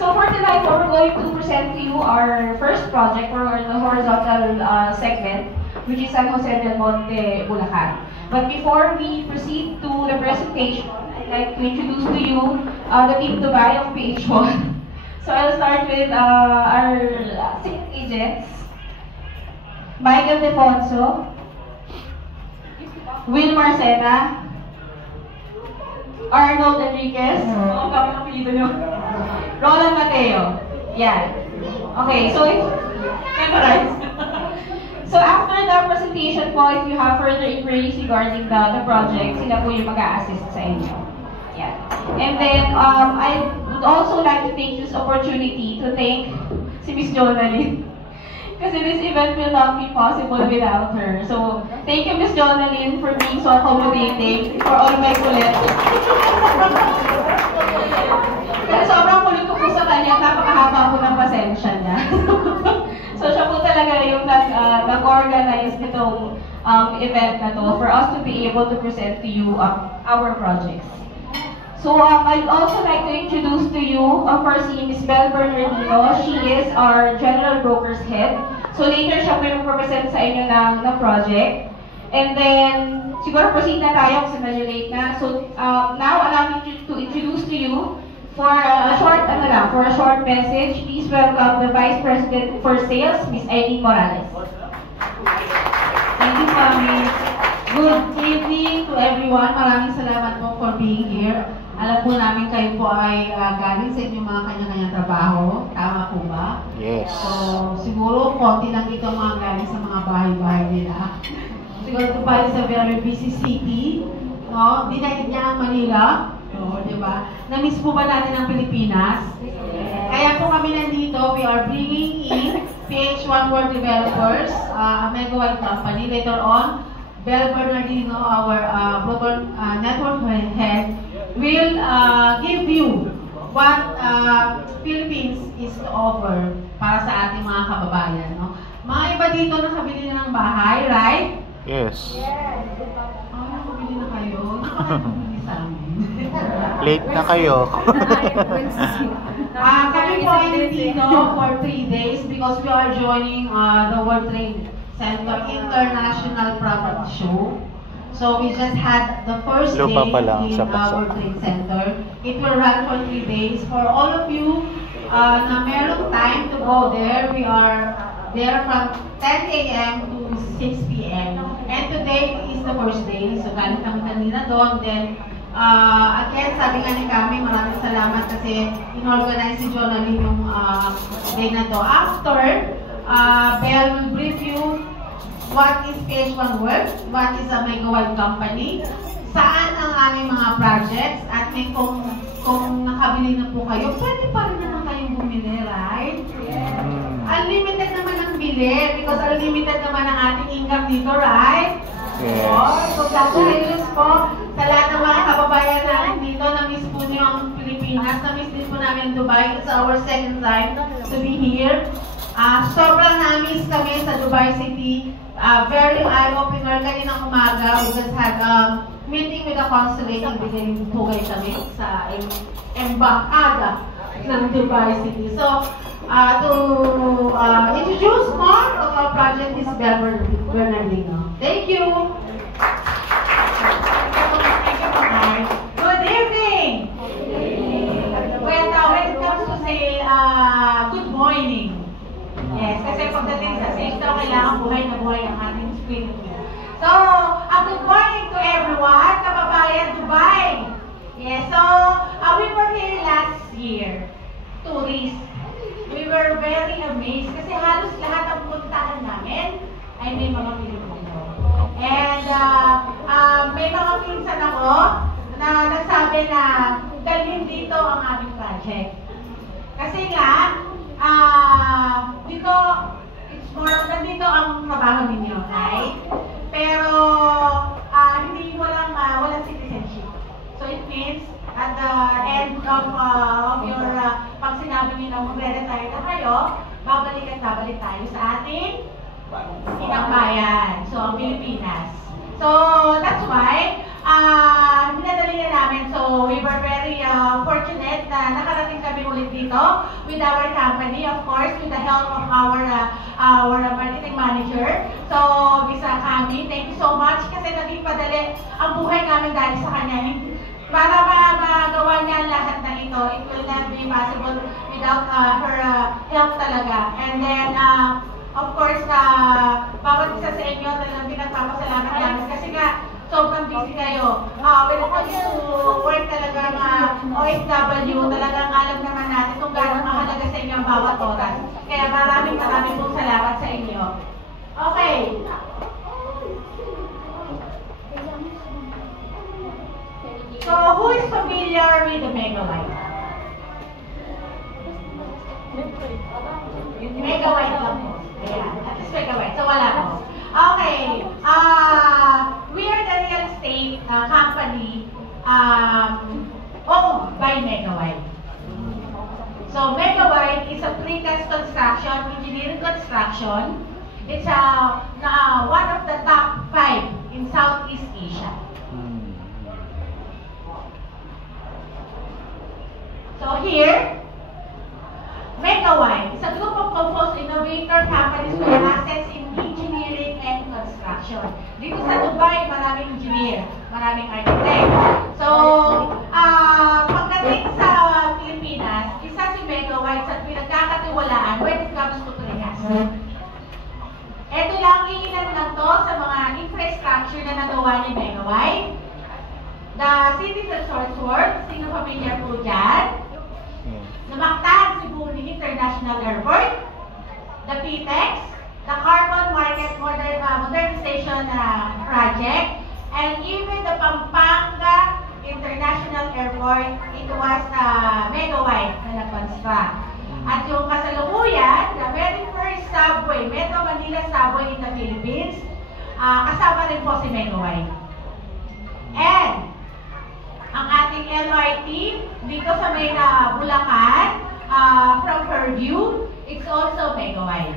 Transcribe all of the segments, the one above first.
So for tonight, we're going to present to you our first project for the horizontal segment, which is San Jose del Monte, Bulacan. But before we proceed to the presentation, I'd like to introduce to you the Team Dubai of PH1. So I'll start with our sales agents, Michael Defonso, Will Marcena, Arnold Enriquez, Roland Mateo. Yeah. Okay, so memorize. So after the presentation po, if you have further inquiries regarding the project, sila po yung mag-a-assist sa inyo. Yeah. And then, I would also like to take this opportunity to thank si Miss Jonalyn. Kasi this event will not be possible without her. So, thank you Miss Jonalyn for being so accommodating for all my kulit. Kasi sobrang kulit ko po sa kanya, napakahaba po ng pasensya niya. So, siya po talaga yung nag-organize nitong event na to for us to be able to present to you our projects. So, I'd also like to introduce to you first si Ms. Belle Bernardino. She is our General Broker's Head. So, later siya po yung present sa inyo ng project. And then, siguro proceed na tayo kasi medyo late na. So, now allow me to introduce to you for a short message. Please welcome the Vice President for Sales, Ms. Eileen Morales. Thank you, Mami. Good evening to everyone. Maraming salamat po for being here. Alam po namin kayo po ay galing sa inyong mga kanya-kanyang trabaho. Tama po ba? Yes. So, siguro konti lang dito mga galing sa mga bahay-bahay nila. Siguro Dubai is a very busy city. No? Dinahit niya ang Manila. No, di ba? Na-miss po ba natin ang Pilipinas? Kaya po kami nandito, we are bringing in PH1 World Developers, a mega-wide company. Later on, Belle Bernardino, our global network head, will give you what Philippines is to offer para sa ating mga kababayan. No? Mga iba dito nakabili na ng bahay, right? Yes. Yes. Nakabili na kayo. Nakabili sa amin. Late na kayo. Kami po ay nandito for 3 days because we are joining the World Trade Center International Product Show. So we just had the first day in our Trade Center. It will run for 3 days. For all of you na merong time to go there, we are there from 10 a.m. to 6 p.m. And today is the first day. So galing kami kanina doon. Then again, sabi nga ni kami, maraming salamat kasi in-organize si Jonalyn yung day na to. After, Belle will brief you what is PH1 World, what is a mega-wide company, saan ang aming mga projects, at may kung nakabili na po kayo, pwede pa rin naman kayong bumili, right? Yeah. Unlimited naman ang bili because unlimited naman ang ating income dito, right? Yes. So, congratulations po sa lahat ng mga kababayan natin dito. Na-miss po niyo ang Pilipinas. Na-miss din po namin Dubai. It's our second time to be here. Sobrang na-miss kami sa Dubai City. Very eye-opener. Kaninang umaga, we just had meeting with the consulate. Ibigay po kayo kami sa embakada ng Dubai City. So, to introduce more of our project is Belle Bernardino. Thank you. Good evening. Well, when it comes to say good morning. Yes, kasi pagdating sa sales daw, kailangan buhay na buhay ang ating spirit. So, good morning to everyone, kababayan Dubai. Yes, so we were here last year, tourists. We were very amazed kasi halos lahat ang puntahan namin ay may mga Pilipino. And may mga pinsan ako na nagsabi na dalhin dito ang aming project. Kasi nga, dito, it's more of nandito ang trabaho ninyo, right? Pero, hindi walang citizenship. So it means, at the end of your, pag sinabi nyo na magre-retire na kayo, babalik at babalik tayo sa ating inang bayan. So, ang Pilipinas. So, that's why, minadali na namin. So we were very fortunate na nakarating kami ulit dito with our company, of course, with the help of our marketing manager. So bisa kami, thank you so much kasi naging padali ang buhay namin dahil sa kanya. Para magawa niya lahat na ito, it will not be possible without her help talaga. And then, of course, bawat isa sa inyo talagang pinagpapasalamat namin kasi nga sobrang busy kayo. When it comes to work talaga OFW, talagang alam naman natin kung gaano mahalaga sa inyo ang bawat oras. Kaya maraming pong salamat sa inyo. Okay. So, who is familiar with the Megawide? Megawide lang po. Ayan, at least Megawide. So, wala po. Okay. We are the real estate company owned by Megawide. So, Megawide is a precast construction, engineering construction. It's one of the top 5 in Southeast Asia. So here, Megawide is a group of composed innovator companies with assets in engineering and construction. Dito sa Dubai, maraming engineer, maraming architect. So, pagdating sa Pilipinas, isa si Megawide sa pinagkakatiwalaan when it comes to precast. Ito lang iilan lang to sa mga infrastructure na nagawa ni Megawide. The City Resorts World, sino familiar po dyan? The Mactan Cebu International Airport, the PTEX, the Carbon Market Modernization Project, and even the Pampanga International Airport, it was Megawide na nag-construct. At yung kasalukuyan, the very first subway, Metro Manila Subway in the Philippines, kasama rin po si Megawide. And ang ating LRT dito sa may Bulacan, from Fairview, it's also Megawide.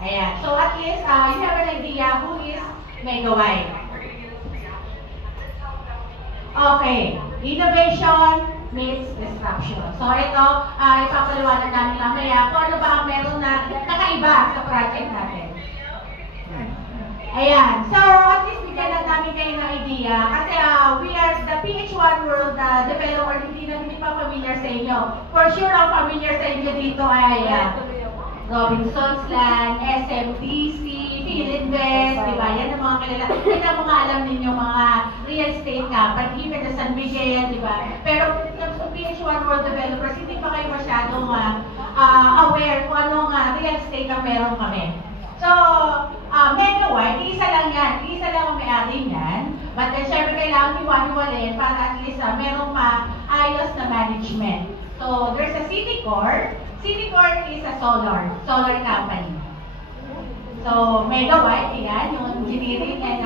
Ayan. So at least you have an idea who is Megawide. Okay. Innovation meets disruption. So ito, ipapaliwanag namin mamaya kung ano ba ang meron na kakaiba sa project natin. Ayan. So, at least bigyan lang namin kayo ng idea. Kasi we are the PH1 World developer, hindi pa familiar sa inyo. For sure, ang familiar sa inyo dito ay Robinsons Land, SMDC, Philinvest, di ba? Yan ang mga kilala. Yan ang mga alam ninyo, mga real estate company, even the San Miguel, di ba? Pero sa PH1 World Developers, hindi pa kayo masyadong aware kung anong real estate ang meron kami. So, Megawide, isa lang yan. Isa lang ang may-ari niyan. But then, syempre, kailangan hiwa-hiwalin para at least merong maayos na management. So, there's a Citycore. Citycore is a solar company. So, Megawide, yan, yung engineering and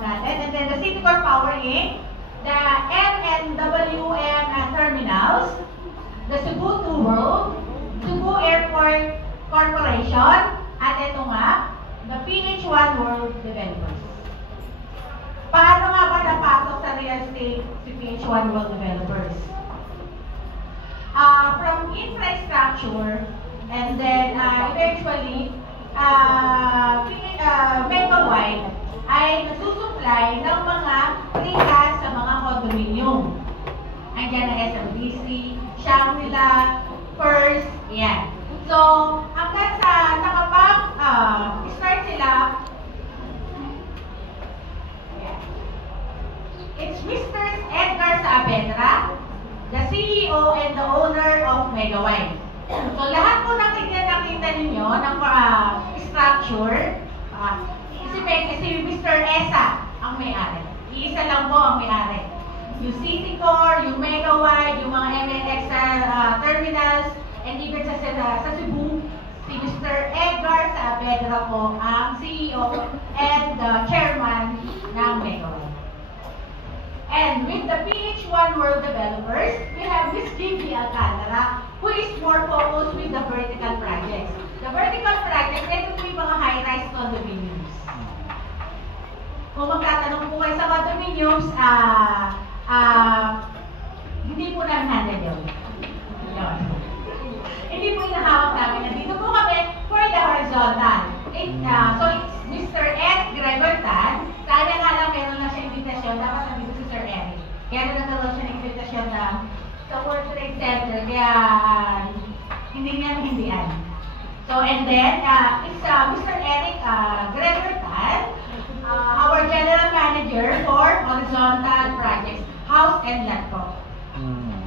natin. And then, the Citycore Power Inc., the MNWM Terminals, the Cebu World, Cebu Airport Corporation, at ito nga, the PH1 World Developers. Paano nga ba napasok sa real estate si PH1 World Developers? From infrastructure, and then eventually, Megawide ay nasusupply ng mga precast sa mga condominium. Andiyan na SMDC, Shangri-La, First, yan. So, hanggang sa nakapag-start sila, it's Mr. Edgar Saavedra, the CEO and the owner of Megawide. So, lahat po nakita ninyo ng structure, si Mr. Esa ang may-ari. Iisa lang po ang may-ari. Yung Citycore, yung Megawide, yung mga MNX terminals, and even sa Cebu, si Mr. Edgar Saavedra po ang CEO and the chairman ng Megawide. And with the PH1 World Developers, we have Ms. Gigi Alcantara, who is more focused with the vertical projects. The vertical projects, ito po yung mga high-rise condominiums. Kung magtatanong po kayo sa condominiums, condominiums, hindi po namin handle yun. Yun. Hindi po inahawak namin. Nandito po kami for the horizontal. So, it's Mr. Ed Gregor Tan. Kaya nga lang meron na siya invitation. Dapat nandito si Sir Eric. Kaya nagkaroon siya ng invitation sa World Trade Center. Kaya hindi niya nahindihan. So, and then, it's Mr. Eric Gregor Tan, our General Manager for Horizontal Projects, House and Lot po.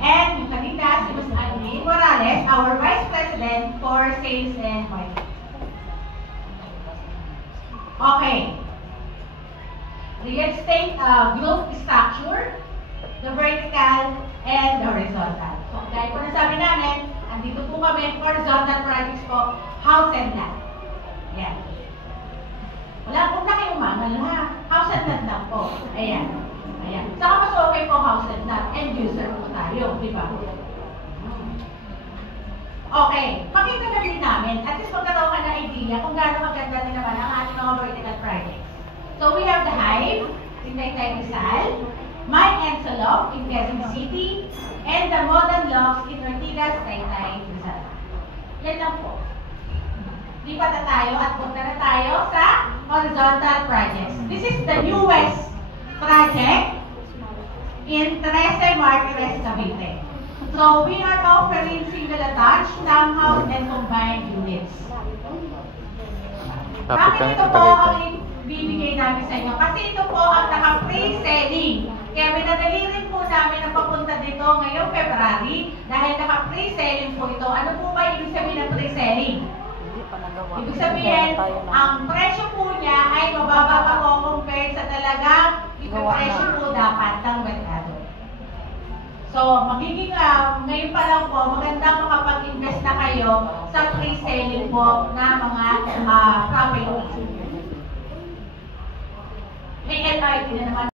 And yung kanina, si Ms. Annie Morales, our Vice President for Sales and Marketing. Okay. Real estate group structure, the vertical and the horizontal. So, dahil po nasabi namin, andito po kami, horizontal projects po, house and lot. Yan. Wala po na kayong umangal ha. House and lot lang po. Ayan. Ayan. Saka mas okay po house and lot. End user po tayo. Di ba? Okay. Makita na din namin. At least magkataon ka na idea kung gaano maganda din naman ang ating mga vertical projects. So we have the Hive in Taytay Rizal, My Ensalop in Quezon City, and the Modern Lofts in Ortigas, Taytay Rizal. Yan lang po. Lipat na tayo at punta na tayo sa horizontal projects. This is the newest project in 13 Martires, Cavite. So, we are offering single attached, townhouse, and combined units. Bakit ito po ang ibibigay namin sa inyo? Kasi ito po ang naka-pre-selling. Kaya minadali rin po namin ang papunta dito ngayong February dahil naka-pre-selling po ito. Ano po ba ibig sabihin ng pre-selling? Ibig sabihin, ang presyo po niya ay mababa pa po compared sa talagang ipipresyo po dapat ng merkado. So, magiging ngayon pa lang po, maganda makapag-invest na kayo sa pre-selling po na mga property. May LRT na naman.